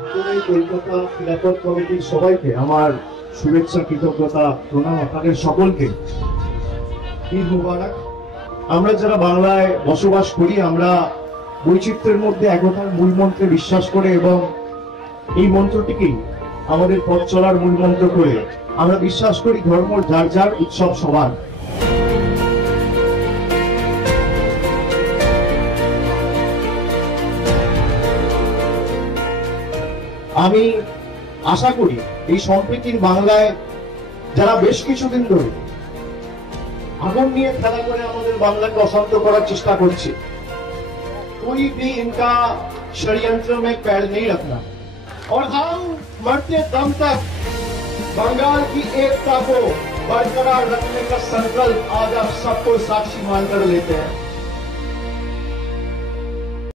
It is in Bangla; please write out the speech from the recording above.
এই কলকাতা খিলাফত কমিটির সবাইকে আমার শুভেচ্ছা, কৃতজ্ঞতা, প্রণাম আপনাদের সকলকে। ঈদ মুবারক। আমরা যারা বাংলায় বসবাস করি, আমরা বৈচিত্র্যের মধ্যে একতার মূল মন্ত্রে বিশ্বাস করে এবং এই মন্ত্রটিকেই আমাদের পথ চলার মূল মন্ত্র করে আমরা বিশ্বাস করি ধর্ম যার যার, উৎসব সমান। আমি আশা করি এই সম্প্রীতির বাংলায় যারা বেশ কিছুদিন ধরে আগুন নিয়ে খেলা করে আমাদের বাংলাকে অশান্ত করার চেষ্টা করছে, कोई भी इनका षड्यंत्र में पैर नहीं रखना और हम मरते दम तक बंगाल की एकता को बरकरार रखने का संकल्प आज आप सबको साक्षी मानकर लेते हैं।